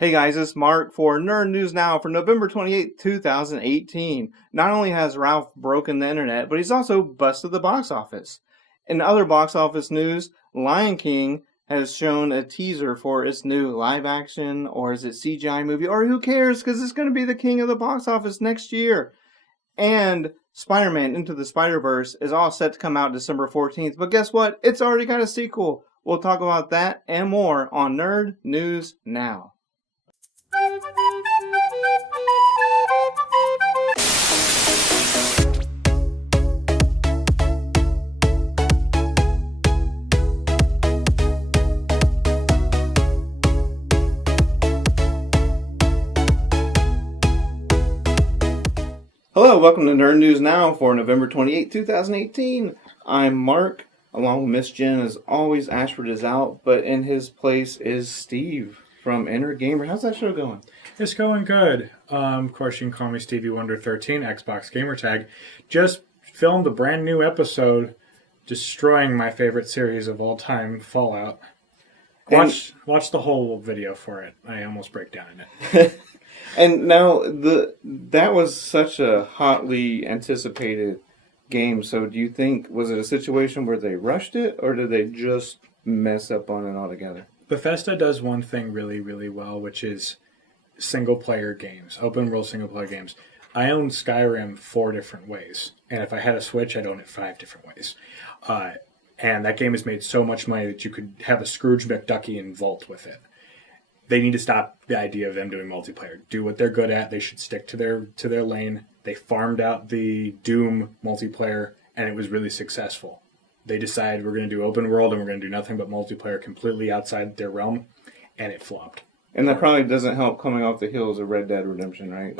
Hey guys, it's Mark for Nerd News Now for November 28th, 2018. Not only has Ralph broken the internet, but he's also busted the box office. In other box office news, Lion King has shown a teaser for its new live action, or is it CGI movie, or who cares, because it's going to be the king of the box office next year. And SpiderMan Into the SpiderVerse is all set to come out December 14th, but guess what? It's already got a sequel. We'll talk about that and more on Nerd News Now. Hello, welcome to Nerd News Now for November 28, 2018. I'm Mark, along with Miss Jen. As always, Ashford is out, but in his place is Steve from Inner Gamer. How's that show going? It's going good. Of course, you can call me Stevie Wonder 13, Xbox Gamertag. Just filmed a brand new episode destroying my favorite series of all time, Fallout. Watch the whole video for it. I almost break down in it. And now, that was such a hotly anticipated game, so do you think, was it a situation where they rushed it, or did they just mess up on it altogether? Bethesda does one thing really, really well, which is single-player games, open-world single-player games. I own Skyrim 4 different ways, and if I had a Switch, I'd own it 5 different ways. And that game has made so much money that you could have a Scrooge McDucky in Vault with it. They need to stop the idea of them doing multiplayer. Do what they're good at. They should stick to their lane. They farmed out the Doom multiplayer, and it was really successful. They decided we're going to do open world, and we're going to do nothing but multiplayer completely outside their realm, and it flopped. And that probably doesn't help coming off the heels of Red Dead Redemption, right?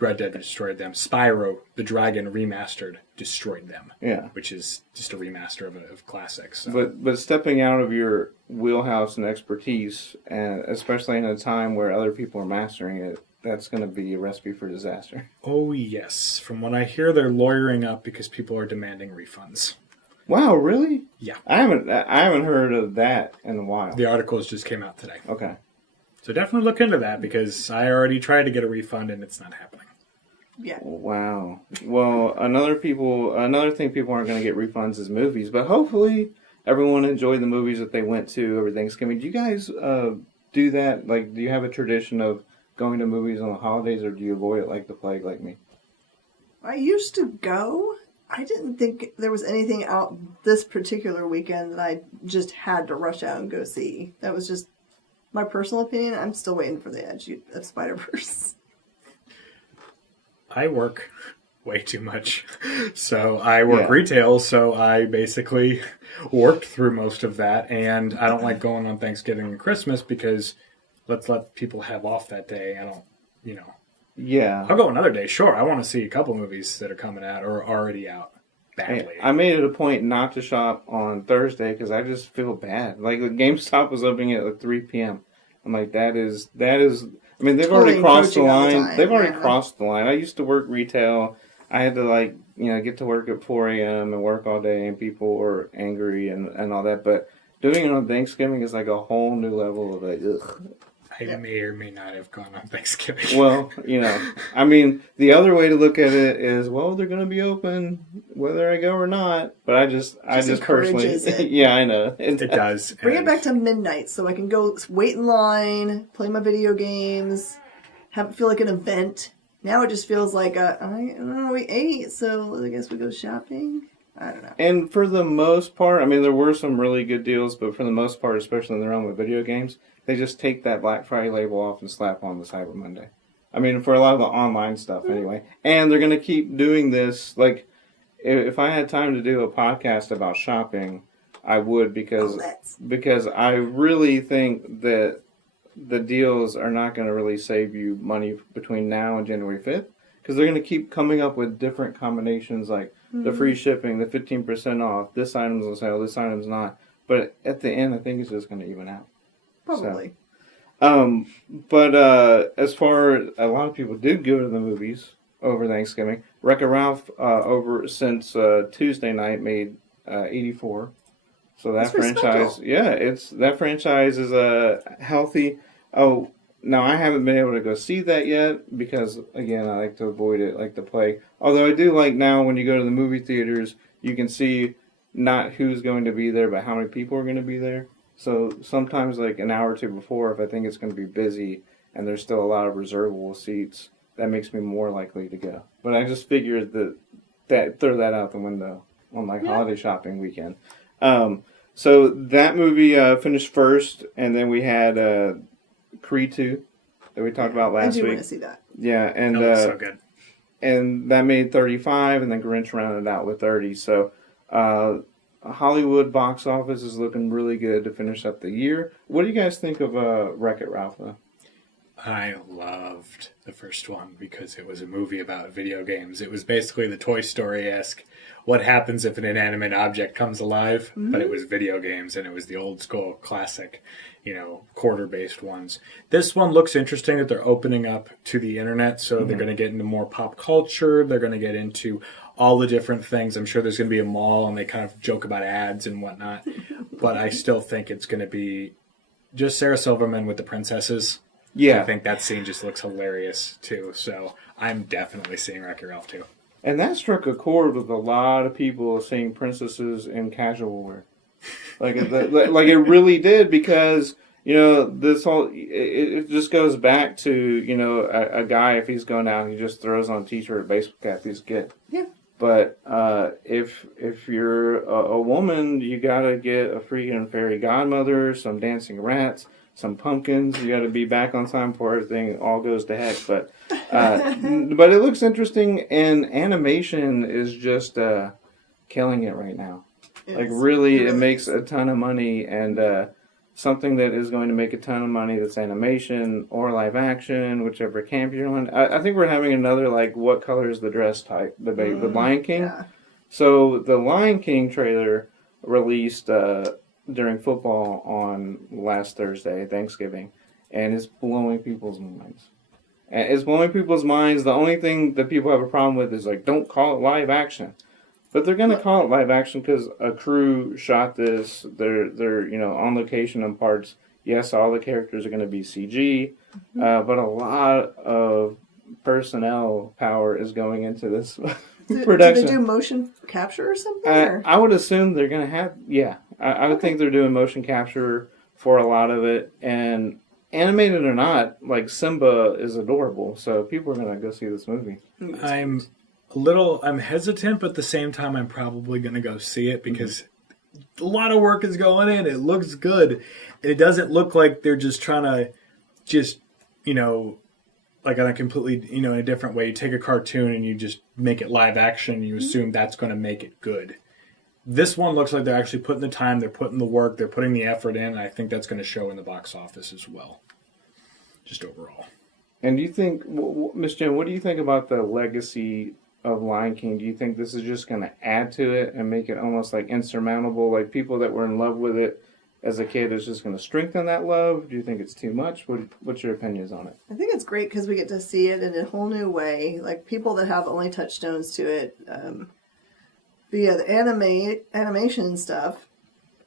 Red Dead destroyed them. Spyro, the Dragon remastered, destroyed them. Yeah. Which is just a remaster of classics. So. But stepping out of your wheelhouse and expertise, and especially in a time where other people are mastering it, that's going to be a recipe for disaster. Oh, yes. From what I hear, they're lawyering up because people are demanding refunds. Wow, really? Yeah. I haven't heard of that in a while. The articles just came out today. Okay. So definitely look into that, because I already tried to get a refund and it's not happening. Yeah. Wow. Well, another thing people aren't going to get refunds is movies, but hopefully everyone enjoyed the movies that they went to over Thanksgiving. Do you guys do that? Like, do you have a tradition of going to movies on the holidays, or do you avoid it like the plague, like me? I used to go. I didn't think there was anything out this particular weekend that I just had to rush out and go see. That was just my personal opinion. I'm still waiting for the edge of SpiderVerse. I work way too much. So I work retail, so I basically worked through most of that. And I don't like going on Thanksgiving and Christmas because let's let people have off that day. I don't, Yeah. I'll go another day, sure. I want to see a couple movies that are coming out or are already out badly. I made it a point not to shop on Thursday because I just feel bad. Like, the GameStop was opening at like 3 p.m. I'm like, that is. I mean, they've already crossed the line. They've already crossed the line. I used to work retail. I had to get to work at 4 a.m. and work all day, and people were angry and all that. But doing it on Thanksgiving is like a whole new level of like, ugh. I may or may not have gone on Thanksgiving. Well, I mean, the other way to look at it is, well, they're going to be open whether I go or not. But I just personally, it. Yeah, I know it does. Bring it back to midnight so I can go wait in line, play my video games, have it feel like an event. Now it just feels like we ate, so I guess we go shopping. I don't know. And for the most part, I mean, there were some really good deals, but for the most part, especially in the realm of video games, they just take that Black Friday label off and slap on the Cyber Monday. I mean, for a lot of the online stuff anyway. And they're going to keep doing this. Like, if I had time to do a podcast about shopping, I would, because I really think that the deals are not going to really save you money between now and January 5th. Because they're going to keep coming up with different combinations, like the free shipping, the 15% off, this item's on sale, this item's not. But at the end, I think it's just going to even out. Probably. But as far as a lot of people did go to the movies over Thanksgiving, Wreck-It Ralph since Tuesday night made 84. So that franchise, that franchise is a healthy. Oh, Now, I haven't been able to go see that yet because, again, I like to avoid it, like the play. Although I do like now when you go to the movie theaters, you can see not who's going to be there, but how many people are going to be there. So sometimes, like an hour or two before, if I think it's going to be busy and there's still a lot of reservable seats, that makes me more likely to go. But I just figured that throw that out the window on like holiday shopping weekend. So that movie finished first, and then we had Creed 2 that we talked about last I do week. want to see that. Yeah, and That looks so good. and that made 35, and then Grinch rounded out with 30. So Hollywood box office is looking really good to finish up the year. What do you guys think of Wreck-It Ralph, though? I loved the first one because it was a movie about video games. It was basically the Toy Story-esque, what happens if an inanimate object comes alive, but it was video games, and it was the old school classic, quarter-based ones. This one looks interesting that they're opening up to the internet, so they're going to get into more pop culture. They're going to get into all the different things. I'm sure there's going to be a mall, and they kind of joke about ads and whatnot, but I still think it's going to be just Sarah Silverman with the princesses. Yeah. I think that scene just looks hilarious, too. So I'm definitely seeing Wreck-It Ralph, too. And that struck a chord with a lot of people seeing princesses in casual wear. Like it really did, because, this whole, it just goes back to, a guy, if he's going out, he just throws on a t-shirt, baseball cap, he's good. Yeah. But if you're a woman, you got to get a freaking fairy godmother, some dancing rats, some pumpkins. You got to be back on time before everything all goes to heck. But but it looks interesting, and animation is just killing it right now. Like really, it makes a ton of money, and something that is going to make a ton of money that's animation or live action, whichever camp you're on. I think we're having another like what color is the dress type debate with Lion King. Yeah. So the Lion King trailer released during football on last Thursday, Thanksgiving, and it's blowing people's minds. And it's blowing people's minds. The only thing that people have a problem with is like, don't call it live action. But they're going to call it live action because a crew shot this. They're on location in parts. Yes, all the characters are going to be CG, but a lot of personnel power is going into this production. Do they do motion capture or something? I would assume they're going to have, I would think they're doing motion capture for a lot of it. And animated or not, like Simba is adorable. So people are going to go see this movie. I'm hesitant, but at the same time, I'm probably going to go see it because a lot of work is going in. It looks good. It doesn't look like they're just trying to like on a completely, in a different way. You take a cartoon and you just make it live action and you assume that's going to make it good. This one looks like they're actually putting the time, they're putting the work, they're putting the effort in, and I think that's going to show in the box office as well. Just overall. And do you think, Miss Jen, what do you think about the legacy of Lion King? Do you think this is just going to add to it and make it almost like insurmountable? Like people that were in love with it as a kid is just going to strengthen that love? Do you think it's too much? What's your opinions on it? I think it's great because we get to see it in a whole new way. Like people that have only touchstones to it via the animation stuff.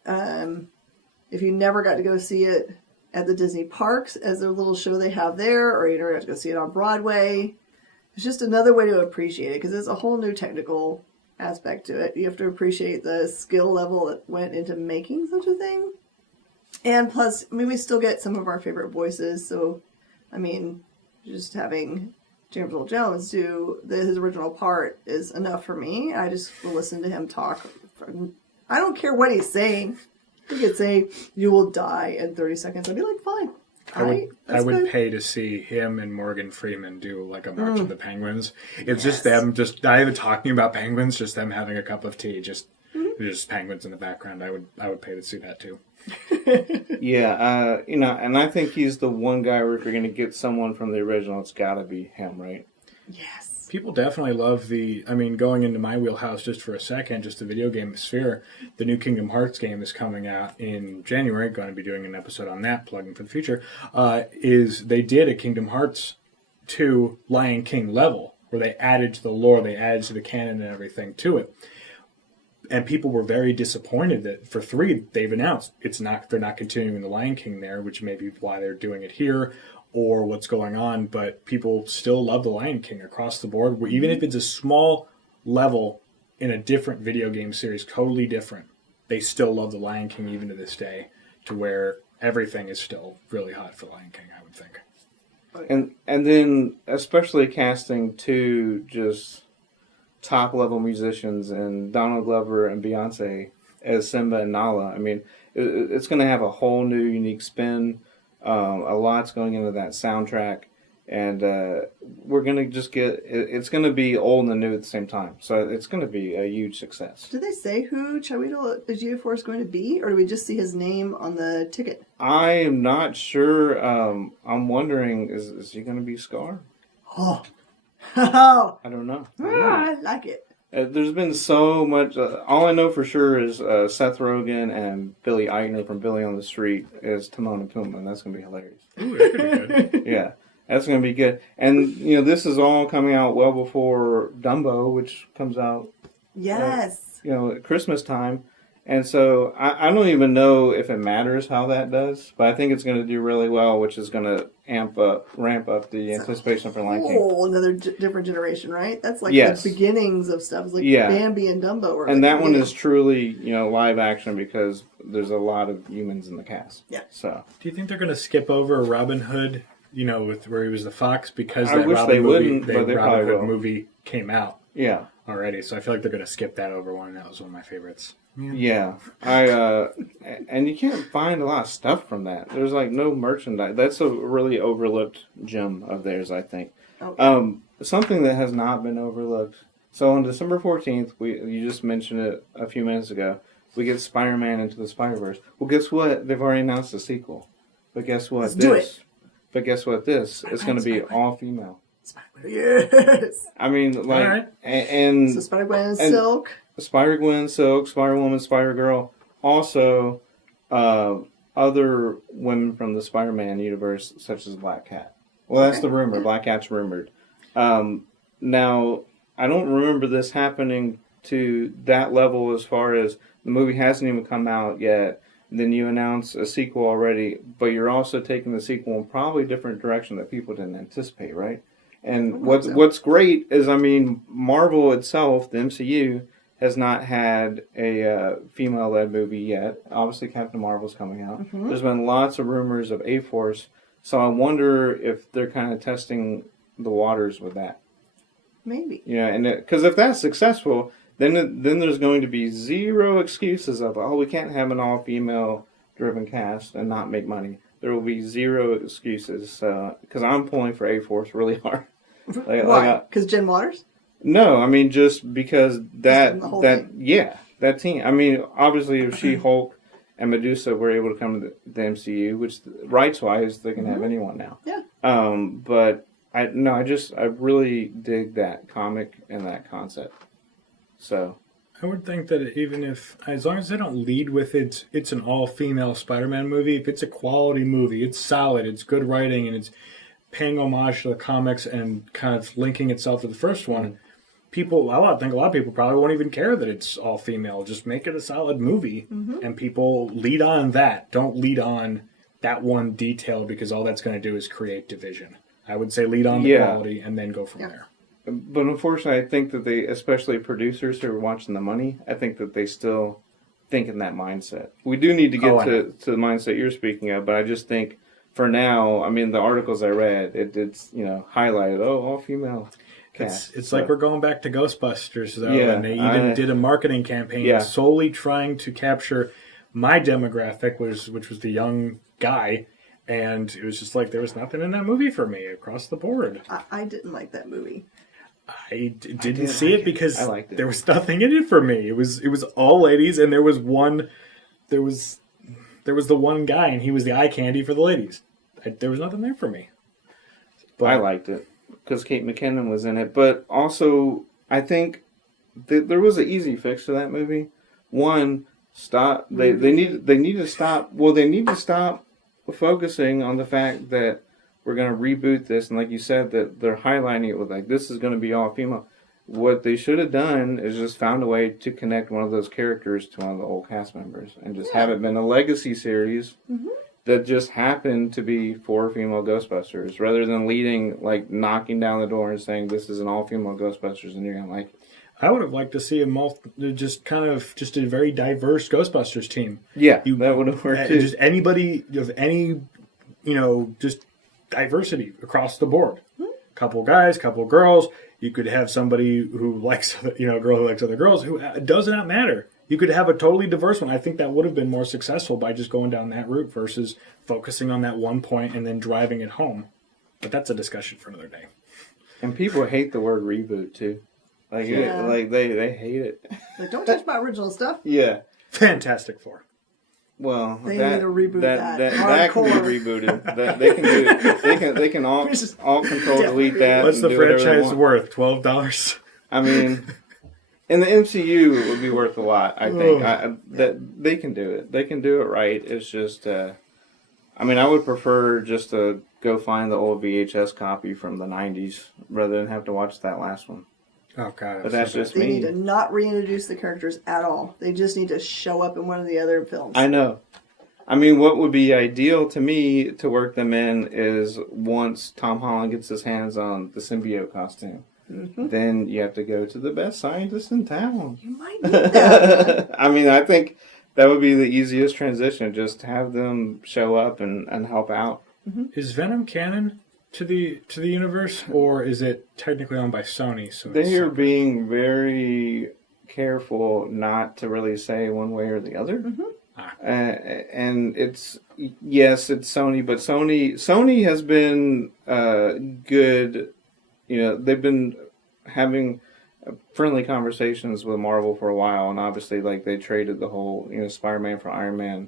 If you never got to go see it at the Disney parks as their little show they have there, or you never got to go see it on Broadway, it's just another way to appreciate it because it's a whole new technical aspect to it. You have to appreciate the skill level that went into making such a thing. And plus, we still get some of our favorite voices. So, just having James Earl Jones do his original part is enough for me. I just will listen to him talk. I don't care what he's saying. He could say, "You will die in 30 seconds." I'd be like, fine. I would pay to see him and Morgan Freeman do like a March of the Penguins. It's just them, just not even talking about penguins, just them having a cup of tea, just penguins in the background. I would pay to see that too. Yeah, and I think he's the one guy where if you're going to get someone from the original, it's got to be him, right? Yes. People definitely love going into my wheelhouse just for a second, just the video game sphere. The new Kingdom Hearts game is coming out in January. Going to be doing an episode on that, plugging for the future. They did a Kingdom Hearts 2 Lion King level where they added to the lore, they added to the canon and everything to it. And people were very disappointed that for 3, they've announced they're not continuing the Lion King there, which may be why they're doing it here. or what's going on, but people still love The Lion King across the board. Where even if it's a small level in a different video game series, totally different, they still love The Lion King even to this day, to where everything is still really hot for Lion King, I would think. And then especially casting two just top level musicians and Donald Glover and Beyonce as Simba and Nala. I mean, it's going to have a whole new unique spin. A lot's going into that soundtrack, and we're going to just get. It's going to be old and new at the same time, so it's going to be a huge success. Did they say who Chiwetel Ejiofor is going to be, or do we just see his name on the ticket? I am not sure. I'm wondering, is he going to be Scar? Oh, I don't know. I like it. There's been so much. All I know for sure is Seth Rogen and Billy Eichner from Billy on the Street as Timon and Pumbaa, and that's going to be hilarious. Ooh, that could be good. Yeah, that's going to be good. And, this is all coming out well before Dumbo, which comes out, Yes. at Christmas time. And so I don't even know if it matters how that does, but I think it's going to do really well, which is going to ramp up the anticipation for Lion King. Oh, another different generation, right? That's like Yes. the beginnings of stuff. It's like Yeah. Bambi and Dumbo. Were And like that one the is truly, live action because there's a lot of humans in the cast. Yeah. So Do you think they're going to skip over Robin Hood, with where he was the fox, because I that wish Robin they movie, wouldn't, but they Robin probably Hood will. movie came out yeah, already, so I feel like they're going to skip that over one. That was one of my favorites. yeah. And you can't find a lot of stuff from that. There's like no merchandise. That's a really overlooked gem of theirs, I think. Okay. Something that has not been overlooked. So on December 14th, you just mentioned it a few minutes ago, we get SpiderMan Into the SpiderVerse. Well, guess what? They've already announced a sequel. But guess what? Let's do it. But guess what? It's going to be Spider-Man. all female. Yes. I mean, like, All right. and So Spider-Gwen and and- Silk. Spider-Gwen, Silk, Spider-Woman, Spider-Girl. Also, other women from the Spider-Man universe, such as Black Cat. Well, that's Okay. the rumor. Black Cat's rumored. Now, I don't remember this happening to that level as far as the movie hasn't even come out yet. Then you announce a sequel already, but you're also taking the sequel in probably a different direction that people didn't anticipate, right? And what's great is, Marvel itself, the MCU, has not had a female-led movie yet. Obviously, Captain Marvel's coming out. Mm-hmm. There's been lots of rumors of A-Force, so I wonder if they're kind of testing the waters with that. Maybe. Yeah, and because if that's successful, then there's going to be zero excuses of, we can't have an all-female-driven cast and not make money. There will be zero excuses because I'm pulling for A-Force really hard. Why? Because Jen Waters? No, just because the whole thing. that team. Obviously, if She-Hulk and Medusa were able to come to the MCU, which rights-wise they can have anyone now. Yeah. But I really dig that comic and that concept. So I would think that even if, as long as they don't lead with it's an all-female Spider-Man movie, if it's a quality movie, it's solid, it's good writing, and it's paying homage to the comics and kind of linking itself to the first one, I think a lot of people probably won't even care that it's all-female. Just make it a solid movie, and people lead on that. Don't lead on that one detail, because all that's going to do is create division. I would say lead on the quality and then go from there. But unfortunately, I think that they, especially producers who are watching the money, I think that they still think in that mindset. We do need to get to the mindset you're speaking of, but I just think for now, the articles I read, it's highlighted, all female cast. It's like we're going back to Ghostbusters, though, Yeah, and they even did a marketing campaign solely trying to capture my demographic, which was the young guy, and it was just like there was nothing in that movie for me across the board. I didn't like that movie. I didn't see it because I liked it. there was nothing in it for me. It was all ladies, and there was the one guy, and he was the eye candy for the ladies. There was nothing there for me. But I liked it because Kate McKinnon was in it. But also, I think there was an easy fix to that movie. One, stop. They need to stop. Well, they need to stop focusing on the fact that we're going to reboot this, and like you said, that they're highlighting it with like this is going to be all female. What they should have done is just found a way to connect one of those characters to one of the old cast members, and just have it been a legacy series, that just happen to be 4 female Ghostbusters, rather than knocking down the door and saying this is an all-female Ghostbusters, and you're going to like it. I would have liked to see just a very diverse Ghostbusters team. Yeah, that would have worked too. Just anybody of any, just diversity across the board. Couple guys, couple girls. You could have somebody who likes, a girl who likes other girls. It does not matter. You could have a totally diverse one. I think that would have been more successful by just going down that route versus focusing on that one point and then driving it home. But that's a discussion for another day. And people hate the word reboot too. They hate it. Like, don't touch my original stuff. Yeah. Fantastic Four. Well, they need to reboot that. That can be rebooted. They can do it. They can all control delete that. What's the franchise worth? $12. I mean, in the MCU, it would be worth a lot. I think that they can do it. They can do it right. It's just, I would prefer just to go find the old VHS copy from the '90s rather than have to watch that last one. Oh God! But that's just me. They me. need to not reintroduce the characters at all. They just need to show up in one of the other films. I know. What would be ideal to me to work them in is once Tom Holland gets his hands on the symbiote costume, then you have to go to the best scientist in town. You might need that. I think that would be the easiest transition, just have them show up and help out. Is Venom canon to the universe, or is it technically owned by Sony? So they are being very careful not to really say one way or the other. And it's Sony, but Sony has been good. They've been having friendly conversations with Marvel for a while, and obviously, they traded the whole Spider-Man for Iron Man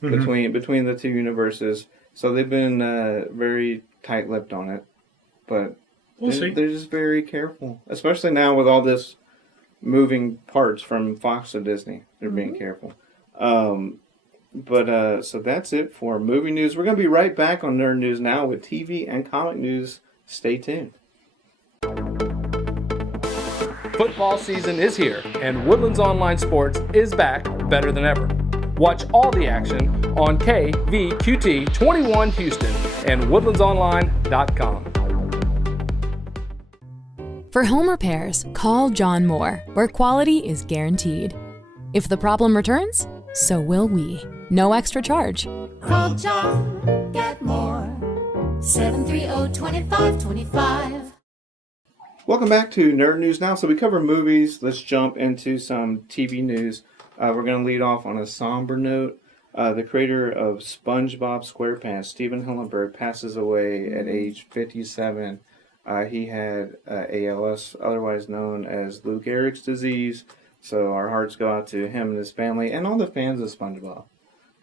between the two universes. So they've been very tight-lipped on it, but we'll see. They're just very careful, especially now with all this moving parts from Fox to Disney. They're being careful. So that's it for movie news. We're going to be right back on Nerd News Now with TV and comic news. Stay tuned. Football season is here, and Woodlands Online Sports is back better than ever. Watch all the action on KVQT 21 Houston and woodlandsonline.com. For home repairs, call John Moore, where quality is guaranteed. If the problem returns, so will we. No extra charge. Call John, get more. 730-2525. Welcome back to Nerd News Now. So we cover movies. Let's jump into some TV news. We're going to lead off on a somber note. The creator of SpongeBob SquarePants, Steven Hillenburg, passes away at age 57. He had ALS, otherwise known as Lou Gehrig's disease. So our hearts go out to him and his family and all the fans of SpongeBob.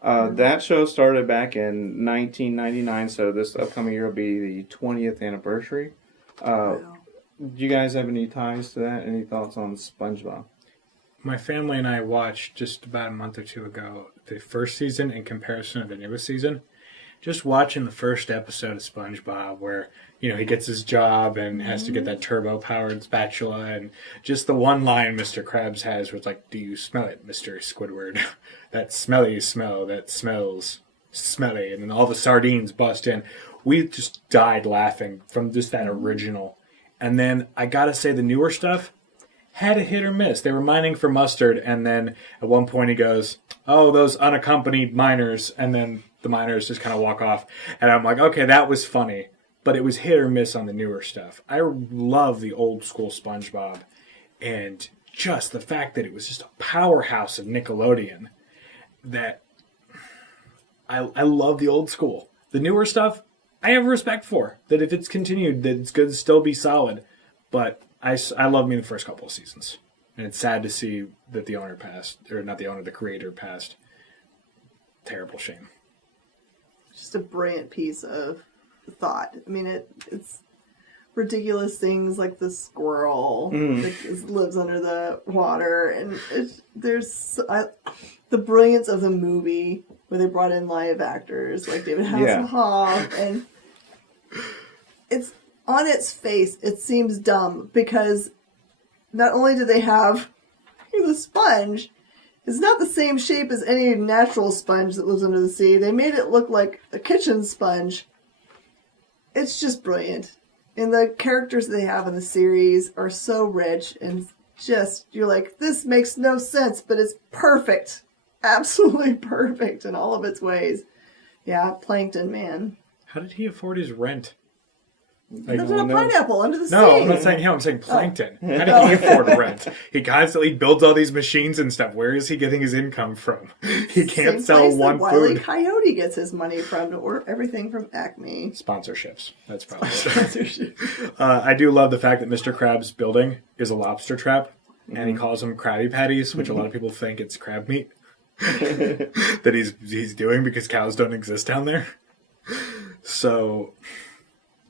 That show started back in 1999, so this upcoming year will be the 20th anniversary. Do you guys have any ties to that? Any thoughts on SpongeBob? My family and I watched just about a month or two ago the first season in comparison to the newest season. Just watching the first episode of SpongeBob where, he gets his job and has to get that turbo-powered spatula, and just the one line Mr. Krabs has where it's like, do you smell it, Mr. Squidward? That smelly smell that smells smelly. And then all the sardines bust in. We just died laughing from just that original. And then I gotta say the newer stuff had a hit or miss. They were mining for mustard, and then at one point he goes, oh, those unaccompanied miners, and then the miners just kind of walk off. And I'm like, okay, that was funny. But it was hit or miss on the newer stuff. I love the old school SpongeBob, and just the fact that it was just a powerhouse of Nickelodeon, that I love the old school. The newer stuff, I have respect for. That if it's continued, that it's going to still be solid. But I love me the first couple of seasons. And it's sad to see that the owner passed. Or not the owner, the creator passed. Terrible shame. Just a brilliant piece of thought. It's ridiculous things like the squirrel that lives under the water. And there's the brilliance of the movie where they brought in live actors like David Hasselhoff. And it's on its face, it seems dumb because not only do they have the sponge, It's not the same shape as any natural sponge that lives under the sea. They made it look like a kitchen sponge. It's just brilliant. And the characters they have in the series are so rich and just, you're like, this makes no sense, but it's perfect. Absolutely perfect in all of its ways. Yeah, Plankton, man. How did he afford his rent? Like, There's a pineapple under the sea. no, I'm not saying him. I'm saying Plankton. How did he afford rent? He constantly builds all these machines and stuff. Where is he getting his income from? He can't Same sell place one that Wile E. food. Coyote gets his money from to order everything from Acme. Sponsorships. That's probably it. I do love the fact that Mr. Crab's building is a lobster trap, and he calls them Krabby Patties, which a lot of people think it's crab meat that he's doing because cows don't exist down there. So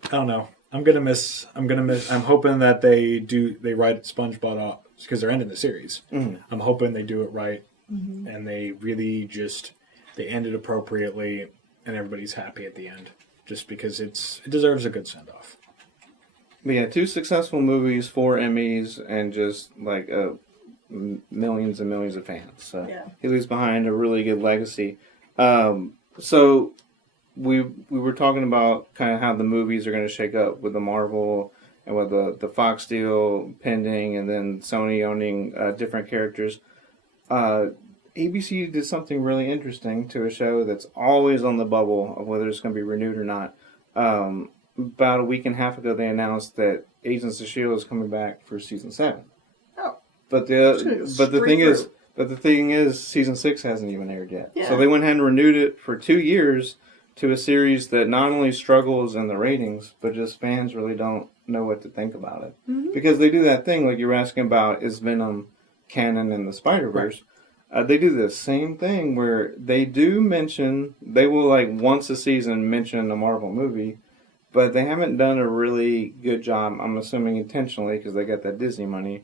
I don't know. I'm hoping that they write SpongeBob off because they're ending the series. I'm hoping they do it right and they really they end it appropriately and everybody's happy at the end just because it deserves a good send off. But yeah, 2 successful movies, 4 Emmys, and just like millions and millions of fans. So he leaves behind a really good legacy. So we were talking about kind of how the movies are going to shake up with the Marvel and with the Fox deal pending, and then Sony owning different characters. ABC did something really interesting to a show that's always on the bubble of whether it's going to be renewed or not. About a week and a half ago, they announced that Agents of S.H.I.E.L.D. is coming back for season 7. Oh, but the thing is, season 6 hasn't even aired yet. Yeah. So they went ahead and renewed it for 2 years to a series that not only struggles in the ratings, but just fans really don't know what to think about it. Because they do that thing, like you were asking about, is Venom canon in the SpiderVerse? Right. They do the same thing where they will like once a season mention a Marvel movie, but they haven't done a really good job, I'm assuming intentionally because they got that Disney money,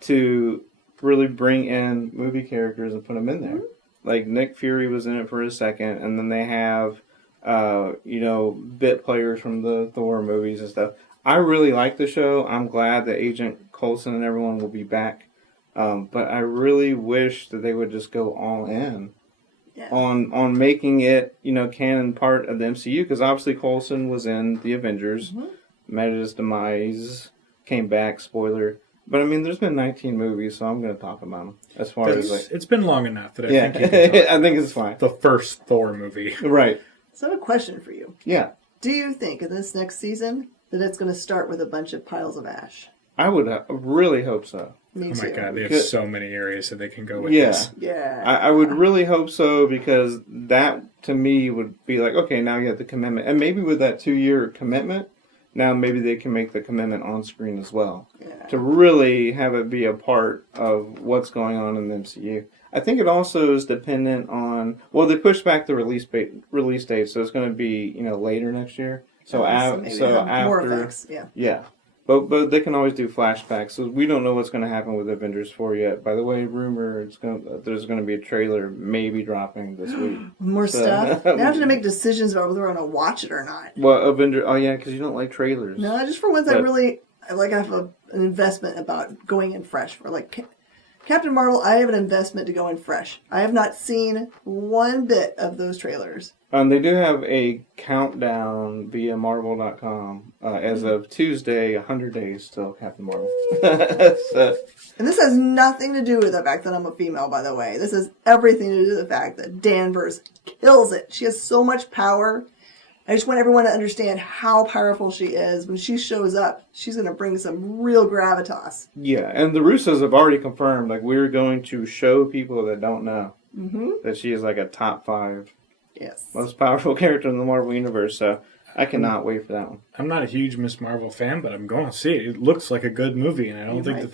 to really bring in movie characters and put them in there. Like Nick Fury was in it for a second, and then they have bit players from the Thor movies and stuff. I really like the show. I'm glad that Agent Coulson and everyone will be back. But I really wish that they would just go all in on making it, canon part of the MCU. Because obviously Coulson was in the Avengers, met his demise, came back, spoiler. But I mean, there's been 19 movies, so I'm going to talk about them. As far as like, it's been long enough that I think you can talk I think it's fine. The first Thor movie, right? So I have a question for you. Yeah. Do you think in this next season that it's going to start with a bunch of piles of ash? I would really hope so. Me oh my too. god, they have so many areas that they can go with Yeah. this. Yeah. I would really hope so, because that, to me, would be like, okay, now you have the commitment. And maybe with that 2-year commitment, now maybe they can make the commitment on screen as well. Yeah. To really have it be a part of what's going on in the MCU. I think it also is dependent on, well, they pushed back the release date, so it's going to be, later next year. So, after more effects, yeah. But they can always do flashbacks. So we don't know what's going to happen with Avengers 4 yet. By the way, rumor there's going to be a trailer maybe dropping this week. More stuff. Now I have to make decisions about whether I'm going to watch it or not. Well, Avengers. Oh yeah, because you don't like trailers. No, just for ones I have an investment about going in fresh for. Like Captain Marvel, I have an investment to go in fresh. I have not seen one bit of those trailers. They do have a countdown via Marvel.com as of Tuesday, 100 days till Captain Marvel. And this has nothing to do with the fact that I'm a female, by the way. This has everything to do with the fact that Danvers kills it. She has so much power. I just want everyone to understand how powerful she is. When she shows up, she's going to bring some real gravitas. Yeah, and the Russos have already confirmed, like, we're going to show people that don't know that she is like a top 5 most powerful character in the Marvel Universe. So I cannot wait for that one. I'm not a huge Miss Marvel fan, but I'm going to see it. It looks like a good movie, and I don't think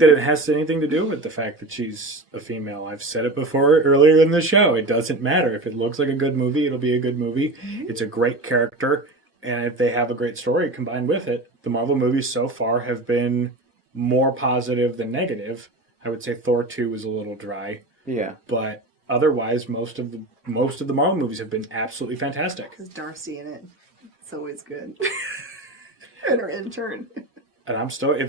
that it has anything to do with the fact that she's a female. I've said it before earlier in the show. It doesn't matter. If it looks like a good movie, it'll be a good movie. It's a great character, and if they have a great story combined with it, the Marvel movies so far have been more positive than negative. I would say Thor 2 was a little dry. Yeah. But otherwise, most of the Marvel movies have been absolutely fantastic. Because Darcy in it, it's always good. And her intern. And I'm still if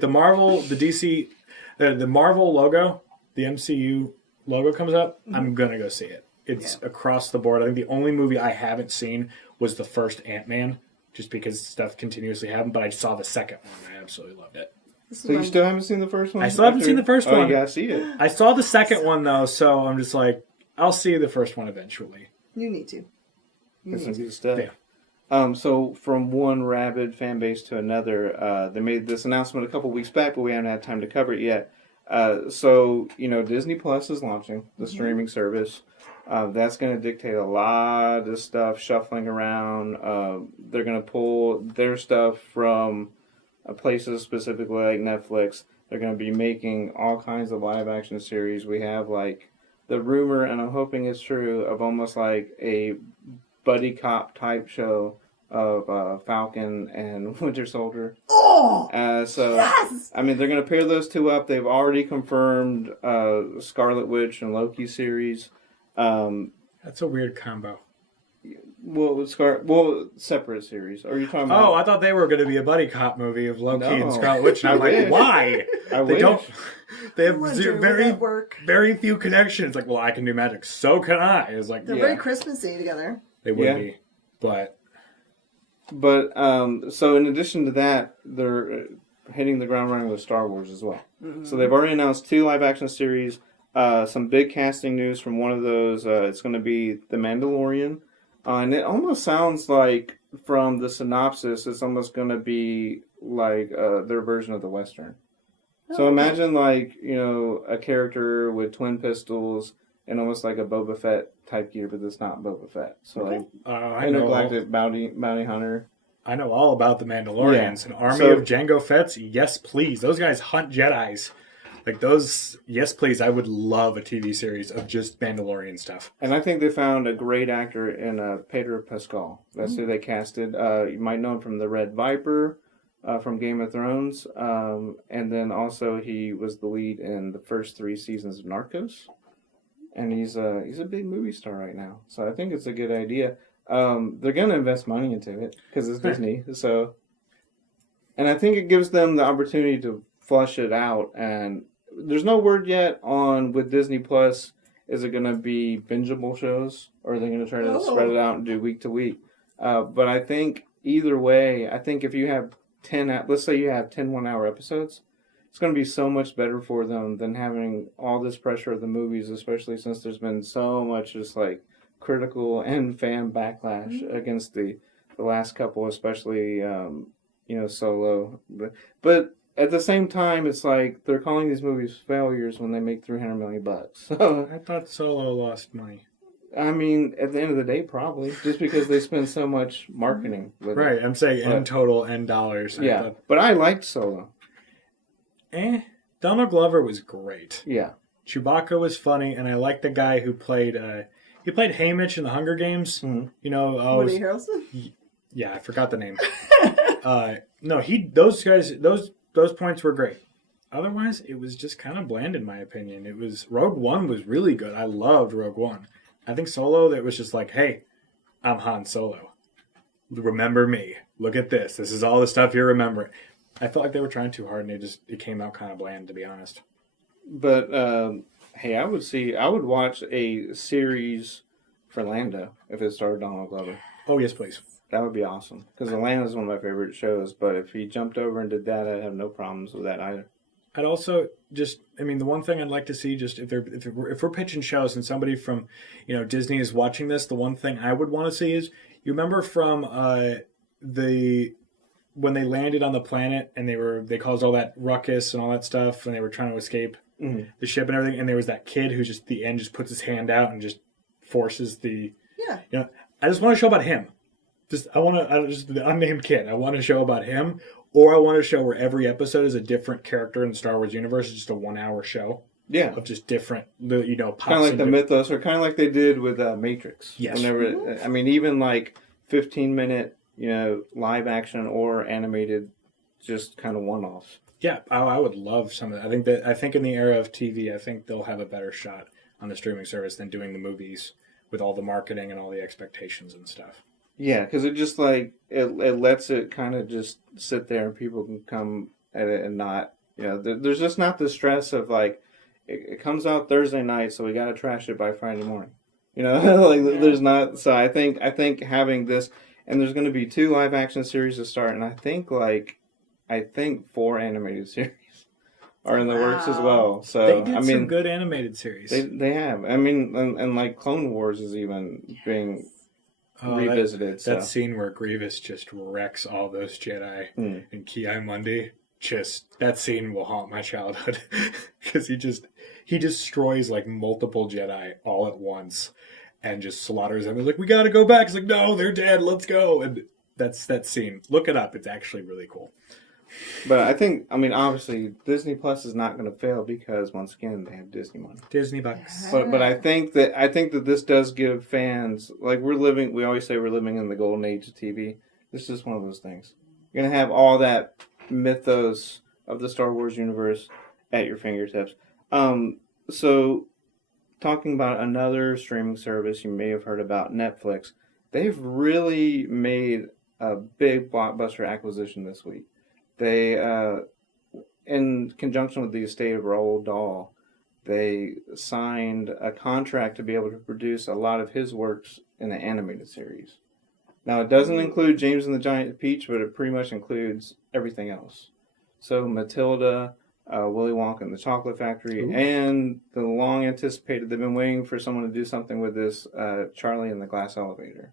the Marvel, the DC, the Marvel logo, the MCU logo comes up, I'm going to go see it. It's across the board. I think the only movie I haven't seen was the first Ant-Man, just because stuff continuously happened, but I saw the second one. I absolutely loved it. So you still haven't seen the first one? I still haven't seen the first one. Oh, you gotta see it. I saw the second one, though, so I'm just like, I'll see the first one eventually. You need to. That's some good stuff. Yeah. So from one rabid fan base to another, they made this announcement a couple weeks back, but we haven't had time to cover it yet. So, Disney Plus is launching the streaming service. That's going to dictate a lot of stuff shuffling around. They're going to pull their stuff from places specifically like Netflix. They're going to be making all kinds of live action series. We have like the rumor, and I'm hoping it's true, of almost like a buddy cop type show of Falcon and Winter Soldier. Oh! Yes! I mean, they're going to pair those two up. They've already confirmed Scarlet Witch and Loki series. That's a weird combo. Separate series. Are you talking about? Oh, I thought they were going to be a buddy cop movie of Loki and No. Scarlet Witch, and I'm I like, wish. why? I They wish. don't. They have Wonder very, would that work? very few connections. Like, well, I can do magic, so can I. It's like They're very Christmassy together. they would Yeah. be, but But so in addition to that, they're hitting the ground running with Star Wars as well. So they've already announced 2 live action series. Some big casting news from one of those. It's going to be The Mandalorian, and it almost sounds like from the synopsis, it's almost going to be like their version of the Western. So imagine like a character with twin pistols and almost like a Boba Fett type gear, but it's not Boba Fett. So like intergalactic bounty hunter. I know all about the Mandalorians. Yeah. An army So- of Jango Fett's. Yes, please. Those guys hunt Jedis. Like those. Yes, please. I would love a TV series of just Mandalorian stuff. And I think they found a great actor in Pedro Pascal. That's who they casted. You might know him from The Red Viper, from Game of Thrones. And then also he was the lead in the first 3 seasons of Narcos. And he's a big movie star right now. So I think it's a good idea. They're going to invest money into it because it's Disney. So, and I think it gives them the opportunity to flush it out. And there's no word yet on with Disney Plus. Is it going to be bingeable shows, or are they going to try to spread it out and do week to week? But I think either way, I think if you have 10, let's say you have 10 1-hour episodes, it's going to be so much better for them than having all this pressure of the movies, especially since there's been so much just like critical and fan backlash against the last couple, especially Solo. But at the same time, it's like they're calling these movies failures when they make $300 million. So I thought Solo lost money. I mean, at the end of the day, probably just because they spend so much marketing with it. Right. I'm saying in total, in dollars. Yeah, but I liked Solo. Donald Glover was great. Yeah. Chewbacca was funny, and I liked the guy who played. He played Haymitch in the Hunger Games. Mhm. Woody Harrelson? Yeah, I forgot the name. No, those guys, those points were great. Otherwise, it was just kind of bland in my opinion. Rogue One was really good. I loved Rogue One. I think Solo, that was just like, hey, I'm Han Solo. Remember me. Look at this. This is all the stuff you're remembering. I felt like they were trying too hard, and it came out kind of bland, to be honest. But hey, I would watch a series for Lando if it starred Donald Glover. Oh yes, please. That would be awesome because Atlanta is one of my favorite shows. But if he jumped over and did that, I'd have no problems with that either. I'd also the one thing I'd like to see, just if we're pitching shows and somebody from, Disney is watching this, the one thing I would want to see is, you remember from when they landed on the planet and they caused all that ruckus and all that stuff and they were trying to escape the ship and everything, and there was that kid who just at the end just puts his hand out and just forces the I just want to show about him. Just the unnamed kid. I want a show about him, or I want a show where every episode is a different character in the Star Wars universe. It's just a 1-hour show. Yeah, of just different, kind of like the mythos, or kind of like they did with Matrix. Yes. Whenever, I mean, even like 15-minute, live action or animated, just kind of one-offs. Yeah, I would love some of that. I think in the era of TV, I think they'll have a better shot on the streaming service than doing the movies with all the marketing and all the expectations and stuff. Yeah, because it just like it lets it kind of just sit there and people can come at it and not, there's just not the stress of like, it comes out Thursday night, so we got to trash it by Friday morning. You know, like there's not. So I think having this, and there's going to be 2 live action series to start, and I think 4 animated series are in the works as well. So They did some good animated series. They have. I mean, and like Clone Wars is even being revisited. That scene where Grievous just wrecks all those Jedi and Ki-Adi-Mundi, that scene will haunt my childhood because he destroys like multiple Jedi all at once and just slaughters them. He's like, we got to go back. He's like, no, they're dead. Let's go. And that's that scene. Look it up. It's actually really cool. But I mean, obviously, Disney Plus is not going to fail because once again they have Disney money. Disney bucks. But I think that this does give fans, like we always say we're living in the golden age of TV. This is one of those things. You're going to have all that mythos of the Star Wars universe at your fingertips. So talking about another streaming service you may have heard about, Netflix. They've really made a big blockbuster acquisition this week. They, in conjunction with the estate of Roald Dahl, they signed a contract to be able to produce a lot of his works in an animated series. Now, it doesn't include James and the Giant Peach, but it pretty much includes everything else. So, Matilda, Willy Wonka and the Chocolate Factory, and the long anticipated, they've been waiting for someone to do something with this, Charlie and the Glass Elevator.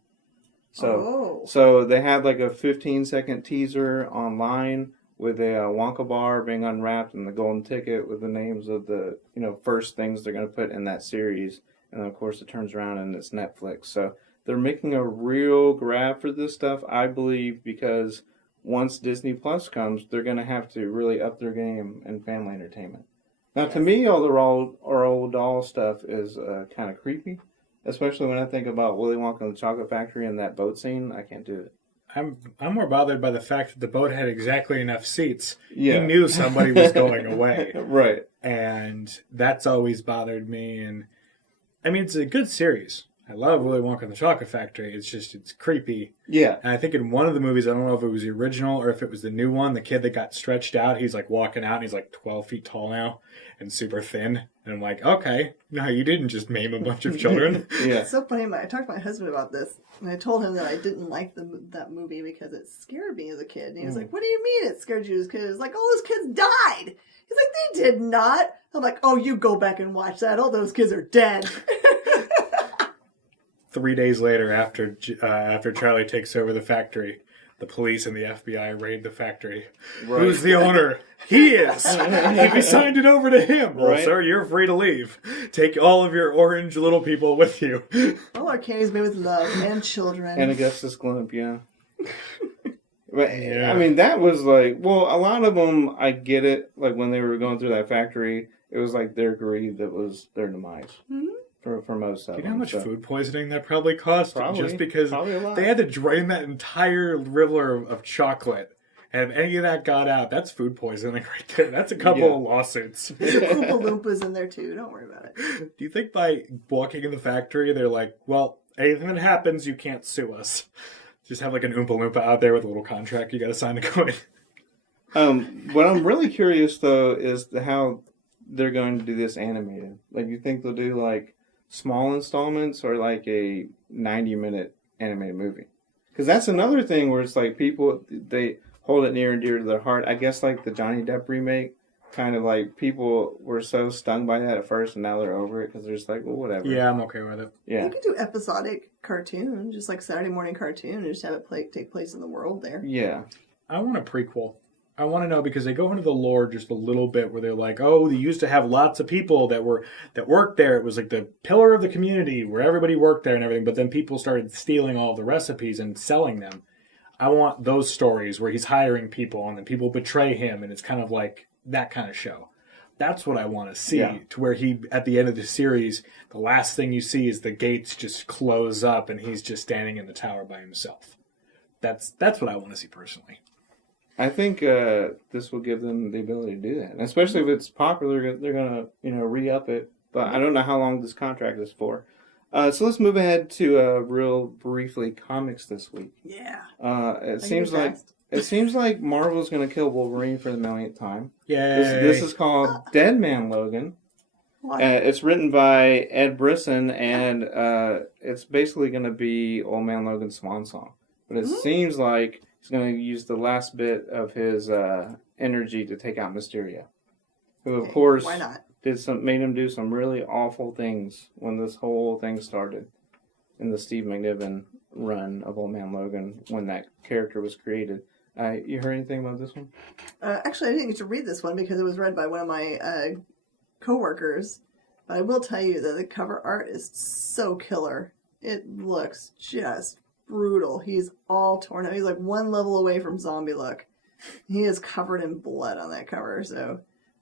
So they had like a 15-second teaser online with a Wonka bar being unwrapped and the golden ticket with the names of the first things they're going to put in that series. And then, of course, it turns around and it's Netflix. So they're making a real grab for this stuff, I believe, because once Disney Plus comes, they're going to have to really up their game in family entertainment. Now, to me, all the Roald Dahl stuff is kind of creepy. Especially when I think about Willy Wonka and the Chocolate Factory and that boat scene, I can't do it. I'm more bothered by the fact that the boat had exactly enough seats. Yeah. He knew somebody was going away. Right. And that's always bothered me. And I mean, it's a good series. I love Willy Wonka and the Chocolate Factory. It's creepy. Yeah. And I think in one of the movies, I don't know if it was the original or if it was the new one, the kid that got stretched out, he's like walking out and he's like 12 feet tall now and super thin. And I'm like, okay, no, you didn't just maim a bunch of children. Yeah. It's so funny. I talked to my husband about this, and I told him that I didn't like that movie because it scared me as a kid. And he was like, what do you mean it scared you as a kid? It's like, all those kids died. He's like, they did not. I'm like, oh, you go back and watch that. All those kids are dead. 3 days later, after Charlie takes over the factory, the police and the FBI raid the factory. Right. Who's the owner? He is. We signed it over to him. Well, Right. sir, you're free to leave. Take all of your orange little people with you. All our candy's made with love and children. And Augustus Gloop, yeah. But, I mean, that was like, well, a lot of them, I get it. Like, when they were going through that factory, it was like their greed that was their demise. Mm-hmm. For most of them. Do you know how much food poisoning that probably cost? Probably. Just because Probably a lot. they had to drain that entire river of chocolate. And if any of that got out, that's food poisoning right there. That's a couple of lawsuits. There's Oompa Loompas in there too. Don't worry about it. Do you think by walking in the factory, they're like, well, anything that happens, you can't sue us. Just have like an Oompa Loompa out there with a little contract you got to sign to go in. What I'm really curious, though, is how they're going to do this animated. Like, you think they'll do, like, small installments or, like, a 90-minute animated movie? Because that's another thing where it's like people, they hold it near and dear to their heart. I guess, like, the Johnny Depp remake, kind of like people were so stung by that at first and now they're over it because they're just like, well, whatever. Yeah, I'm okay with it. Yeah. You could do episodic cartoon, just like Saturday morning cartoon, and just have it take place in the world there. Yeah. I want a prequel. I want to know because they go into the lore just a little bit where they're like, oh, they used to have lots of people that worked there. It was like the pillar of the community where everybody worked there and everything. But then people started stealing all the recipes and selling them. I want those stories where he's hiring people and then people betray him. And it's kind of like that kind of show. That's what I want to see, to where he, at the end of the series, the last thing you see is the gates just close up and he's just standing in the tower by himself. That's what I want to see personally. I think this will give them the ability to do that. And especially if it's popular, they're going to, re-up it. But I don't know how long this contract is for. So let's move ahead to real briefly comics this week. Yeah. It seems like Marvel's going to kill Wolverine for the millionth time. Yay. This is called Dead Man Logan. Why? It's written by Ed Brisson, and it's basically going to be Old Man Logan's swan song. But it seems like he's going to use the last bit of his energy to take out Mysterio, who, of course, why not? made him do some really awful things when this whole thing started in the Steve McNiven run of Old Man Logan when that character was created. You heard anything about this one? Actually, I didn't get to read this one because it was read by one of my co-workers. But I will tell you that the cover art is so killer. It looks just brutal. He's all torn up. He's like one level away from zombie look. He is covered in blood on that cover, so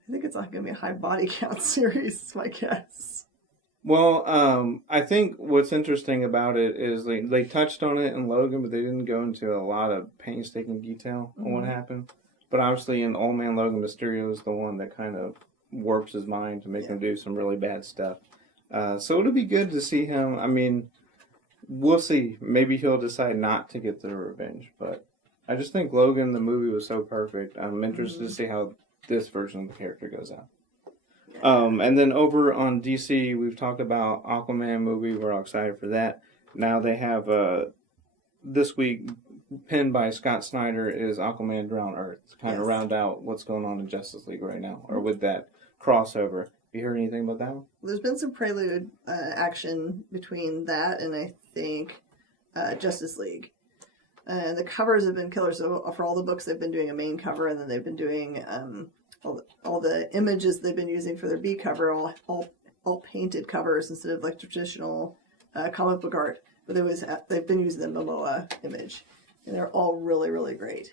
I think it's not going to be a high body count series, is my guess. Well, I think what's interesting about it is they touched on it in Logan, but they didn't go into a lot of painstaking detail on what happened. But obviously in Old Man Logan, Mysterio is the one that kind of warps his mind to make him do some really bad stuff. So it'll be good to see him. I mean, we'll see. Maybe he'll decide not to get the revenge. But I just think Logan, the movie, was so perfect. I'm interested to see how this version of the character goes out. And then over on DC, we've talked about Aquaman movie. We're all excited for that. Now they have, this week, penned by Scott Snyder, is Aquaman Drown Earth. To kind of round out what's going on in Justice League right now, or with that crossover. Have you heard anything about that one? There's been some prelude action between that and I think Justice League. The covers have been killer. So for all the books, they've been doing a main cover, and then they've been doing all the images they've been using for their B cover, all painted covers instead of like traditional comic book art. But they've been using the Momoa image, and they're all really, really great.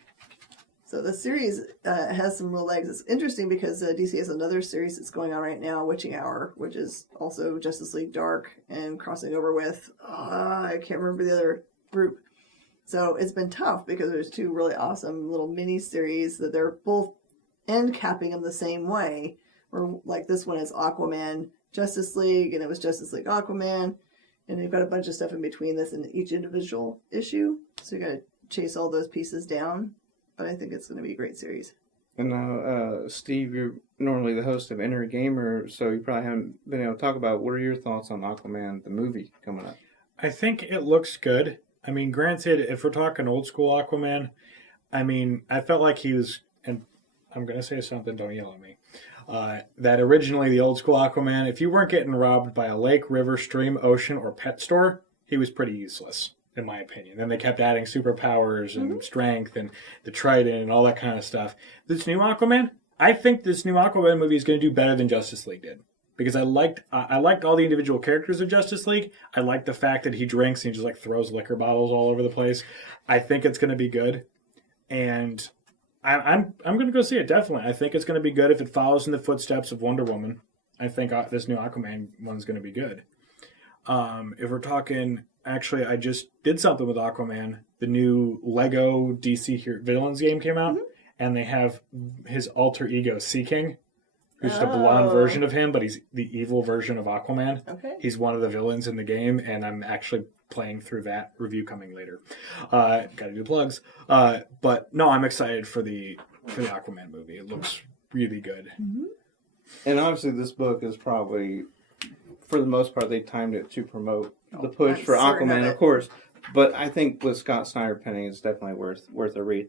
So the series has some real legs. It's interesting because DC has another series that's going on right now, Witching Hour, which is also Justice League Dark and crossing over with, I can't remember the other group. So it's been tough because there's two really awesome little mini series that they're both end capping them the same way. Or like this one is Aquaman Justice League, and it was Justice League Aquaman, and they've got a bunch of stuff in between this and each individual issue. So you got to chase all those pieces down. But I think it's going to be a great series. And now, Steve, you're normally the host of Enter a Gamer, so you probably haven't been able to talk about what are your thoughts on Aquaman, the movie, coming up? I think it looks good. I mean, granted, if we're talking old school Aquaman, I mean, I felt like he was, and I'm going to say something, don't yell at me, that originally the old school Aquaman, if you weren't getting robbed by a lake, river, stream, ocean, or pet store, he was pretty useless, in my opinion. Then they kept adding superpowers and strength and the trident and all that kind of stuff. This new Aquaman, I think this new Aquaman movie is going to do better than Justice League did. Because I liked all the individual characters of Justice League. I like the fact that he drinks and he just like throws liquor bottles all over the place. I think it's going to be good, and I'm going to go see it, definitely. I think it's going to be good if it follows in the footsteps of Wonder Woman. I think this new Aquaman one's going to be good. If we're talking, actually, I just did something with Aquaman. The new Lego DC Villains game came out, and they have his alter ego, Sea King, who's just a blonde version of him, but he's the evil version of Aquaman. Okay. He's one of the villains in the game, and I'm actually playing through that. Review coming later. Gotta do plugs. But no, I'm excited for the Aquaman movie. It looks really good. And obviously this book is probably, for the most part, they timed it to promote the push for Aquaman, of course. But I think with Scott Snyder penning, it's definitely worth a read.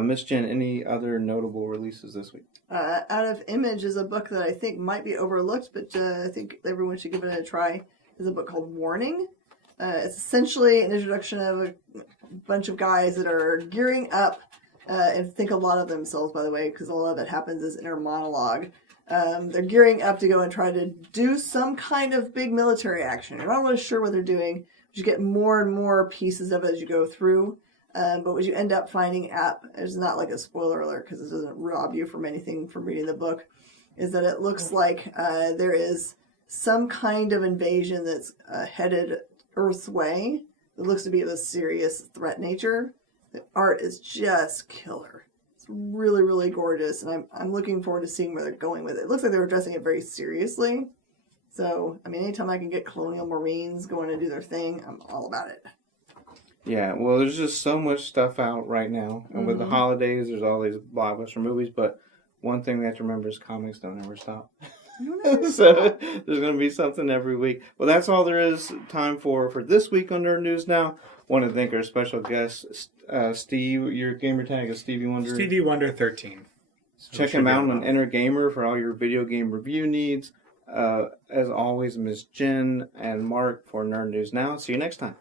Miss Jen, any other notable releases this week? Out of Image is a book that I think might be overlooked, but I think everyone should give it a try. It's a book called Warning. It's essentially an introduction of a bunch of guys that are gearing up and think a lot of themselves, by the way, because a lot of it happens as inner monologue. They're gearing up to go and try to do some kind of big military action. You're not really sure what they're doing. You get more and more pieces of it as you go through. But what you end up finding out, it's not like a spoiler alert because it doesn't rob you from anything from reading the book, is that it looks like there is some kind of invasion that's headed Earth's way. It looks to be of a serious threat nature. The art is just killer. It's really, really gorgeous, and I'm looking forward to seeing where they're going with it. It looks like they're addressing it very seriously. So, I mean, anytime I can get Colonial Marines going to do their thing, I'm all about it. Yeah, well, there's just so much stuff out right now. And with the holidays, there's all these blockbuster movies. But one thing we have to remember is comics don't ever stop. So there's going to be something every week. Well, that's all there is time for this week on Nerd News Now. Want to thank our special guest, Steve. Your gamer tag is Stevie Wonder. Stevie Wonder 13. Check him out on Enter Gamer for all your video game review needs. As always, Ms. Jen and Mark for Nerd News Now. See you next time.